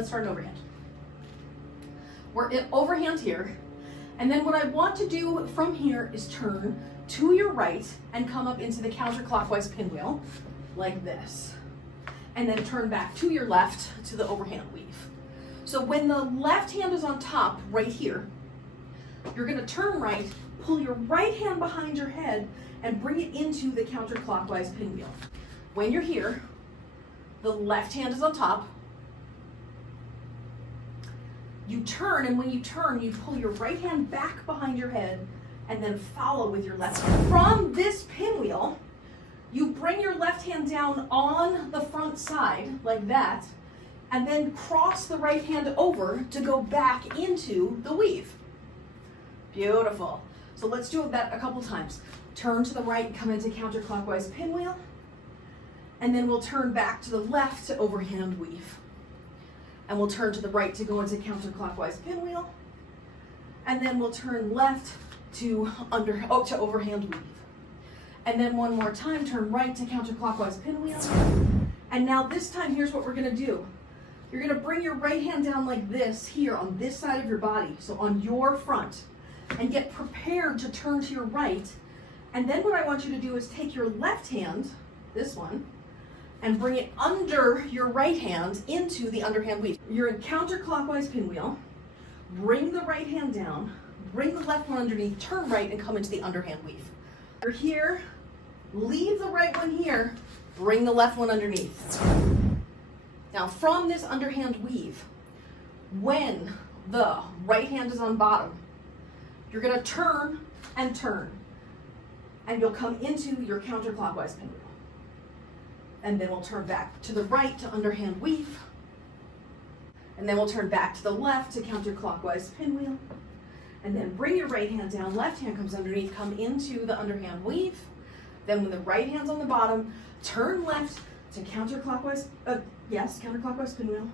let's start an overhand. We're in overhand here. And then what I want to do from here is turn to your right and come up into the counterclockwise pinwheel like this. And then turn back to your left to the overhand weave. So when the left hand is on top right here, you're gonna turn right, pull your right hand behind your head and bring it into the counterclockwise pinwheel. When you're here, the left hand is on top. You turn, and when you turn, you pull your right hand back behind your head and then follow with your left hand. From this pinwheel, you bring your left hand down on the front side like that, and then cross the right hand over to go back into the weave. Beautiful. So let's do that a couple times. Turn to the right and come into counterclockwise pinwheel, and then we'll turn back to the left to overhand weave. And we'll turn to the right to go into counterclockwise pinwheel. And then we'll turn left to overhand weave. And then one more time, turn right to counterclockwise pinwheel. And now this time, here's what we're gonna do. You're gonna bring your right hand down like this here on this side of your body, so on your front, and get prepared to turn to your right. And then what I want you to do is take your left hand, this one, and bring it under your right hand into the underhand weave. You're in counterclockwise pinwheel, bring the right hand down, bring the left one underneath, turn right and come into the underhand weave. You're here, leave the right one here, bring the left one underneath. Now from this underhand weave, when the right hand is on bottom, you're gonna turn, and you'll come into your counterclockwise pinwheel. And then we'll turn back to the right to underhand weave. And then we'll turn back to the left to counterclockwise pinwheel. And then bring your right hand down, left hand comes underneath, come into the underhand weave. Then when the right hand's on the bottom, turn left to counterclockwise pinwheel.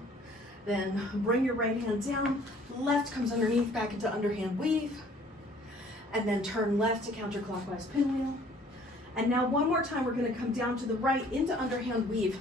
Then bring your right hand down, left comes underneath, back into underhand weave. And then turn left to counterclockwise pinwheel. And now one more time, we're gonna come down to the right into underhand weave.